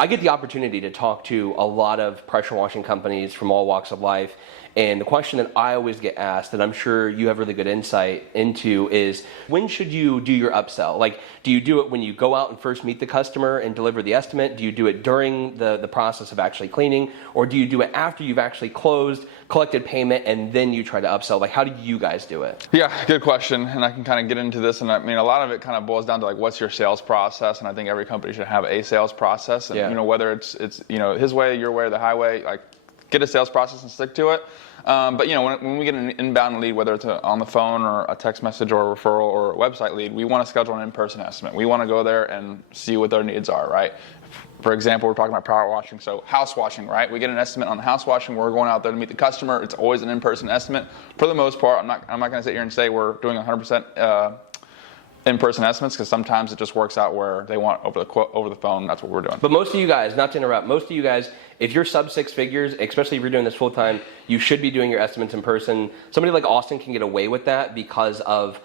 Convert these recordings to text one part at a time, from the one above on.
I get the opportunity to talk to a lot of pressure washing companies from all walks of life. And the question that I always get asked, that I'm sure you have really good insight into, is when should you do your upsell? Like, do you do it when you go out and first meet the customer and deliver the estimate? Do you do it during the process of actually cleaning? Or do you do it after you've actually closed, collected payment, and then you try to upsell? Like, how do you guys do it? Yeah, good question. And I can kind of get into this. And I mean, a lot of it kind of boils down to like, what's your sales process? And I think every company should have a sales process. And, whether it's his way, your way, or the highway, like, get a sales process and stick to it. But when we get an inbound lead, whether it's on the phone or a text message or a referral or a website lead, we want to schedule an in-person estimate. We want to go there and see what their needs are, right? For example, we're talking about power washing, so house washing, right? We get an estimate on the house washing. We're going out there to meet the customer. It's always an in-person estimate. For the most part, I'm not going to sit here and say we're doing 100% in-person estimates, because sometimes it just works out where they want over the phone. That's what we're doing. But most of you guys, not to interrupt, most of you guys, if you're sub 6 figures, especially if you're doing this full time, you should be doing your estimates in person. Somebody like Austin can get away with that because of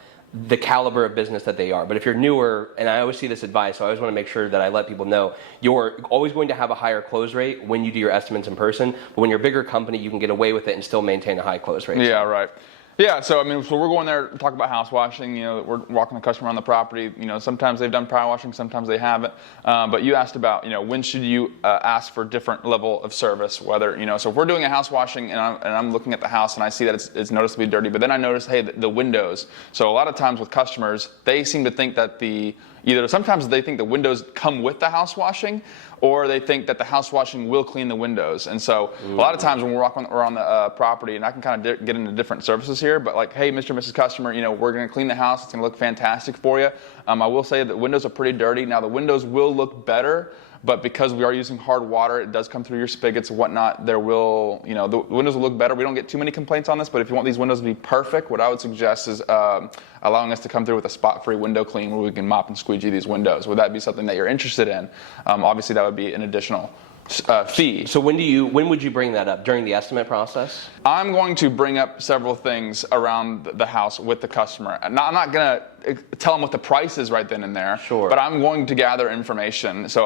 the caliber of business that they are. But if you're newer, and I always see this advice, so I always want to make sure that I let people know, you're always going to have a higher close rate when you do your estimates in person. But when you're a bigger company, you can get away with it and still maintain a high close rate. Yeah, right. Yeah, so we're going there to talk about house washing. We're walking the customer on the property. Sometimes they've done power washing, sometimes they haven't. But you asked about, when should you ask for different level of service? Whether so if we're doing a house washing and I'm looking at the house and I see that it's noticeably dirty, but then I notice, hey, the windows. So a lot of times with customers, they seem to think that sometimes they think the windows come with the house washing, or they think that the house washing will clean the windows. And so a lot of times when we're on the property, and I can kind of get into different services here, but like, hey, Mr. and Mrs. Customer, we're going to clean the house. It's going to look fantastic for you. I will say that windows are pretty dirty. Now, the windows will look better, but because we are using hard water, it does come through your spigots and whatnot. There will, the windows will look better. We don't get too many complaints on this, but if you want these windows to be perfect, what I would suggest is allowing us to come through with a spot-free window clean where we can mop and squeegee these windows. Would that be something that you're interested in? Obviously, that would be an additional fee. So when would you bring that up? During the estimate process? I'm going to bring up several things around the house with the customer. I'm not going to tell them what the price is right then and there. Sure. But I'm going to gather information. So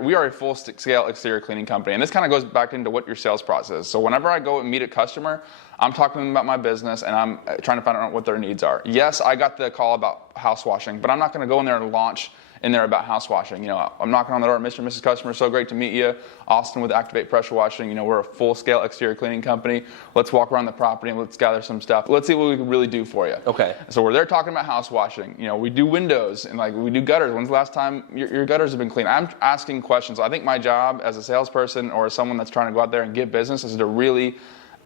we are a full-scale exterior cleaning company, and this kind of goes back into what your sales process is. So whenever I go and meet a customer, I'm talking to them about my business, and I'm trying to find out what their needs are. Yes, I got the call about house washing, but I'm not going to go in there and launch in there about house washing. I'm knocking on the door, Mr. and Mrs. Customer, so great to meet you. Austin with Activate Pressure Washing. We're a full-scale exterior cleaning company. Let's walk around the property and let's gather some stuff. Let's see what we can really do for you. Okay. So we're there talking about house washing. We do windows and we do gutters. When's the last time your gutters have been cleaned? I'm asking questions. I think my job as a salesperson or as someone that's trying to go out there and get business is to really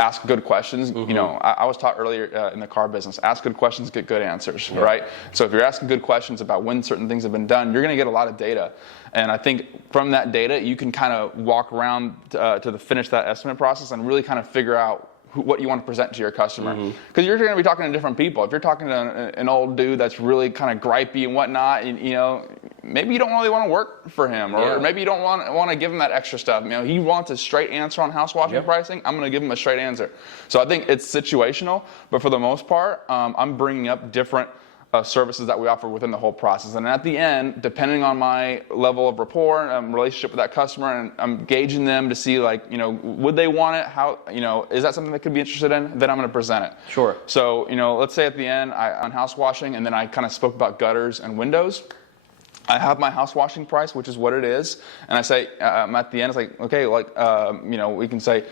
ask good questions. Mm-hmm. I was taught earlier in the car business, ask good questions, get good answers, right? So if you're asking good questions about when certain things have been done, you're going to get a lot of data. And I think from that data, you can kind of walk around to finish that estimate process and really kind of figure out what you want to present to your customer. Because you're going to be talking to different people. If you're talking to an old dude that's really kind of gripey and whatnot, maybe you don't really want to work for him, or maybe you don't want to give him that extra stuff. He wants a straight answer on house washing pricing. I'm going to give him a straight answer. So I think it's situational, but for the most part, I'm bringing up different services that we offer within the whole process. And at the end, depending on my level of rapport and relationship with that customer, and I'm gauging them to see would they want it? How, is that something they could be interested in? Then I'm going to present it. Sure. So, let's say at the end on house washing, and then I kind of spoke about gutters and windows. I have my house washing price, which is what it is, and I say at the end, it's like, okay, we can say,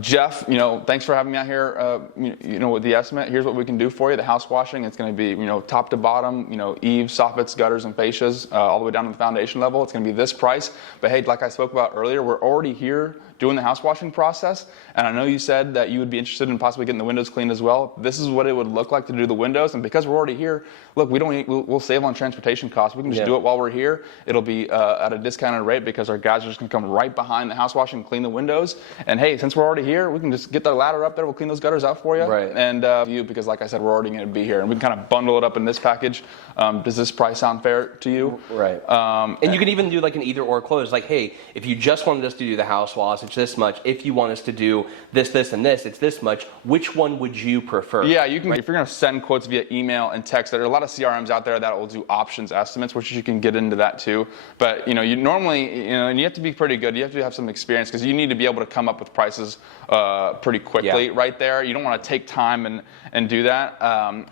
Jeff, thanks for having me out here, with the estimate. Here's what we can do for you. The house washing, it's going to be, top to bottom, eaves, soffits, gutters, and fascias, all the way down to the foundation level. It's going to be this price. But hey, like I spoke about earlier, we're already here doing the house washing process, and I know you said that you would be interested in possibly getting the windows cleaned as well. This is what it would look like to do the windows, and because we're already here, look, we'll save on transportation costs. We can just do it while we're here. It'll be at a discounted rate because our guys are just going to come right behind the house washing and clean the windows. And hey, since we're already here, we can just get the ladder up there. We'll clean those gutters out for you. Right. And because like I said, we're already going to be here, and we can kind of bundle it up in this package. Does this price sound fair to you? Right. And you can even do like an either or close. Like, hey, if you just wanted us to do the house wash it's this much. If you want us to do this, this, and this, it's this much. Which one would you prefer? Yeah, you can. If you're going to send quotes via email and text, there are a lot of CRMs out there that will do options estimates, which you can get into that too. But you normally, and you have to be pretty good. You have to have some experience because you need to be able to come up with prices pretty quickly right there. You don't want to take time and do that.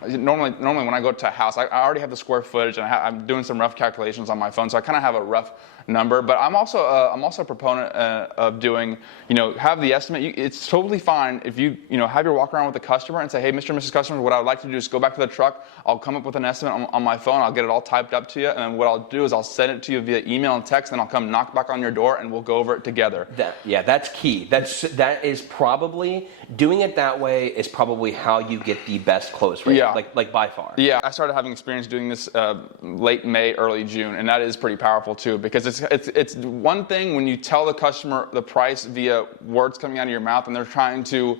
Normally when I go to a house, I already have the square footage and I'm doing some rough calculations on my phone, so I kind of have a rough number. But I'm also a proponent of doing, have the estimate. It's totally fine if you have your walk around with the customer and say, hey, Mr. and Mrs. Customer, what I would like to do is go back to the truck. I'll come up with an estimate on my phone. I'll get it all typed up to you, and then what I'll do is I'll send it to you via email and text, and I'll come knock back on your door, and we'll go over it together. That's key. That is probably doing it that way is probably how you get the best close rate. Like by far. Yeah, I started having experience doing this late May, early June, and that is pretty powerful too, because it's one thing when you tell the customer the price via words coming out of your mouth, and they're trying to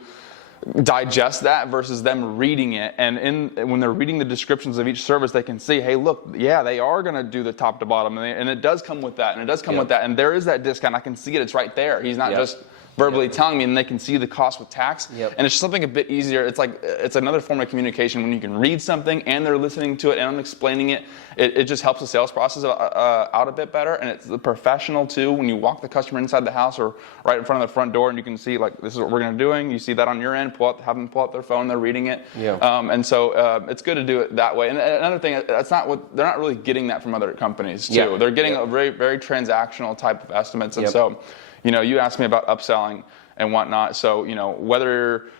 digest that versus them reading it, and when they're reading the descriptions of each service, they can see, hey, look, they are going to do the top to bottom, and it does come with that, and it does come with that, and there is that discount. I can see it. It's right there. He's not just verbally telling me, and they can see the cost with tax, and it's something a bit easier. It's another form of communication when you can read something and they're listening to it and I'm explaining it. It just helps the sales process out a bit better, and it's professional too. When you walk the customer inside the house or right in front of the front door, and you can see this is what we're going to doing. You see that on your end. Have them pull out their phone. They're reading it, and so it's good to do it that way. And another thing, they're not really getting that from other companies too. They're getting a very very transactional type of estimates, and so. You asked me about upselling and whatnot. So, whether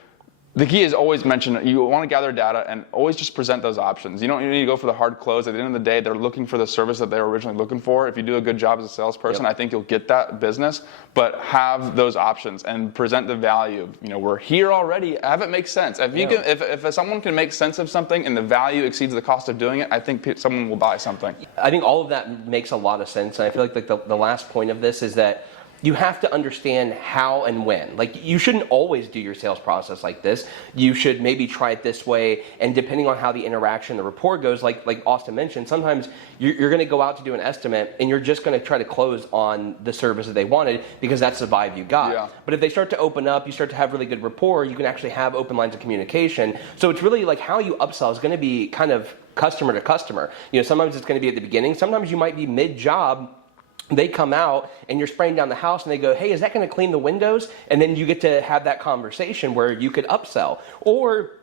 the key is always mention, you want to gather data and always just present those options. You don't need to go for the hard close. At the end of the day, they're looking for the service that they were originally looking for. If you do a good job as a salesperson, I think you'll get that business. But have those options and present the value. We're here already. Have it make sense. If someone can make sense of something and the value exceeds the cost of doing it, I think someone will buy something. I think all of that makes a lot of sense. And I feel like the last point of this is that you have to understand how and when. You shouldn't always do your sales process like this. You should maybe try it this way, and depending on how the interaction, the rapport goes, like Austin mentioned, sometimes you're going to go out to do an estimate and you're just going to try to close on the service that they wanted because that's the vibe you got. But if they start to open up, you start to have really good rapport, you can actually have open lines of communication. So it's really like how you upsell is going to be kind of customer to customer. Sometimes it's going to be at the beginning. Sometimes you might be mid-job. They come out and you're spraying down the house and they go, hey, is that going to clean the windows? And then you get to have that conversation where you could upsell. Or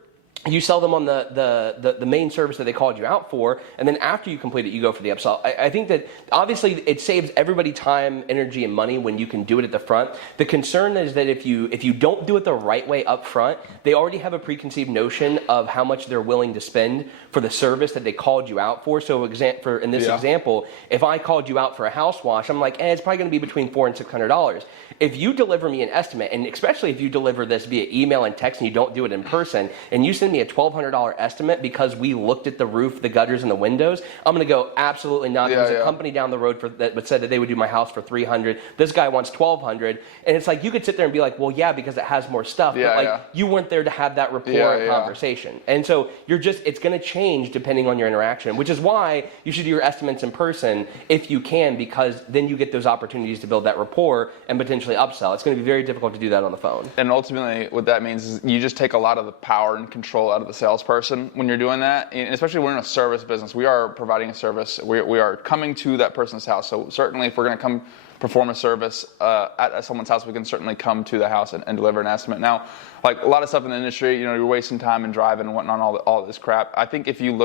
you sell them on the main service that they called you out for, and then after you complete it, you go for the upsell. I think that obviously it saves everybody time, energy, and money when you can do it at the front. The concern is that if you don't do it the right way up front, they already have a preconceived notion of how much they're willing to spend for the service that they called you out for. So in this example, if I called you out for a house wash, I'm like, it's probably going to be between $400 and $600. If you deliver me an estimate, and especially if you deliver this via email and text and you don't do it in person, and you send me a $1,200 estimate because we looked at the roof, the gutters, and the windows, I'm going to go, absolutely not. There's a company down the road that said that they would do my house for $300. This guy wants $1,200. And it's like, you could sit there and be like, well, yeah, because it has more stuff. But you weren't there to have that rapport and conversation. And so it's going to change depending on your interaction, which is why you should do your estimates in person if you can, because then you get those opportunities to build that rapport and potentially upsell. It's going to be very difficult to do that on the phone. And ultimately, what that means is you just take a lot of the power and control out of the salesperson when you're doing that. And especially when we're in a service business, we are providing a service. We are coming to that person's house. So certainly, if we're going to come perform a service at someone's house, we can certainly come to the house and deliver an estimate. Now, like a lot of stuff in the industry, you're wasting time and driving and whatnot, all this crap. I think if you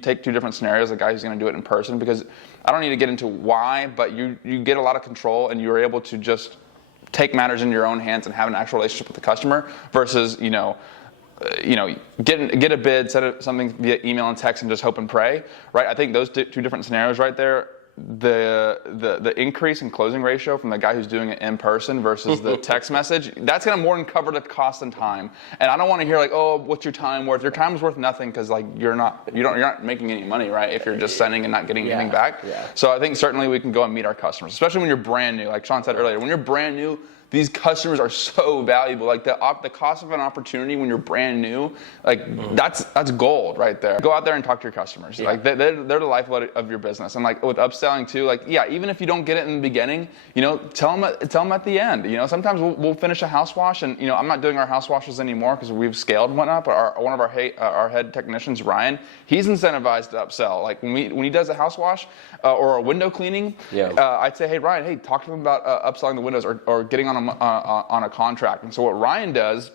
take two different scenarios, the guy who's going to do it in person, because I don't need to get into why, but you get a lot of control and you're able to just take matters in your own hands and have an actual relationship with the customer versus, get a bid, set up something via email and text and just hope and pray, right? I think those two different scenarios right there, the increase in closing ratio from the guy who's doing it in person versus the text message, that's going to more than cover the cost and time. And I don't want to hear what's your time worth? Your time's worth nothing because you're not making any money, right? If you're just sending and not getting anything back. So I think certainly we can go and meet our customers, especially when you're brand new. Like Sean said earlier, when you're brand new, these customers are so valuable. Like the cost of an opportunity when you're brand new, like that's gold right there. Go out there and talk to your customers. Yeah. Like they're the lifeblood of your business. And like with upselling too, like yeah, even if you don't get it in the beginning, you know, tell them at the end. You know, sometimes we'll finish a house wash, and you know, I'm not doing our house washes anymore because we've scaled and whatnot. But one of our head technicians, Ryan, he's incentivized to upsell. Like when he does a house wash or a window cleaning, I'd say, hey Ryan, hey, talk to him about upselling the windows or getting on a contract. And so what Ryan does,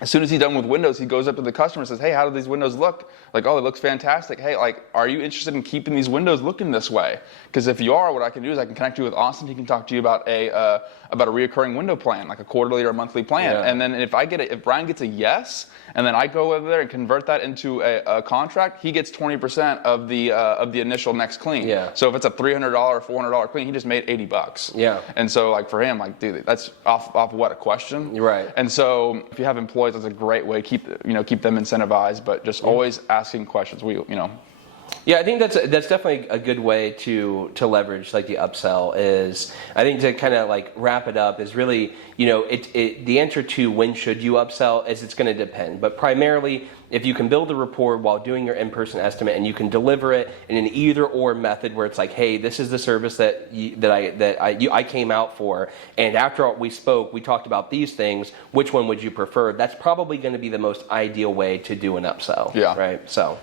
as soon as he's done with windows, he goes up to the customer and says, hey, how do these windows look? Like, oh, it looks fantastic. Hey, like, are you interested in keeping these windows looking this way? Because if you are, what I can do is I can connect you with Austin. He can talk to you about a reoccurring window plan, like a quarterly or a monthly plan. Yeah. And then if Brian gets a yes, and then I go over there and convert that into a contract, he gets 20% of the initial next clean. Yeah. So if it's a $300 or $400 clean, he just made $80. Yeah. And so like for him, like, dude, that's off what, a question? Right. And so if you have employees, that's a great way to keep them incentivized, but just always asking questions. Yeah, I think that's definitely a good way to leverage like the upsell is. I think to kind of like wrap it up is really, you know, the answer to when should you upsell is it's going to depend. But primarily, if you can build a rapport while doing your in-person estimate and you can deliver it in an either-or method where it's like, hey, this is the service that I came out for, and after we spoke, we talked about these things. Which one would you prefer? That's probably going to be the most ideal way to do an upsell. Yeah. Right. So.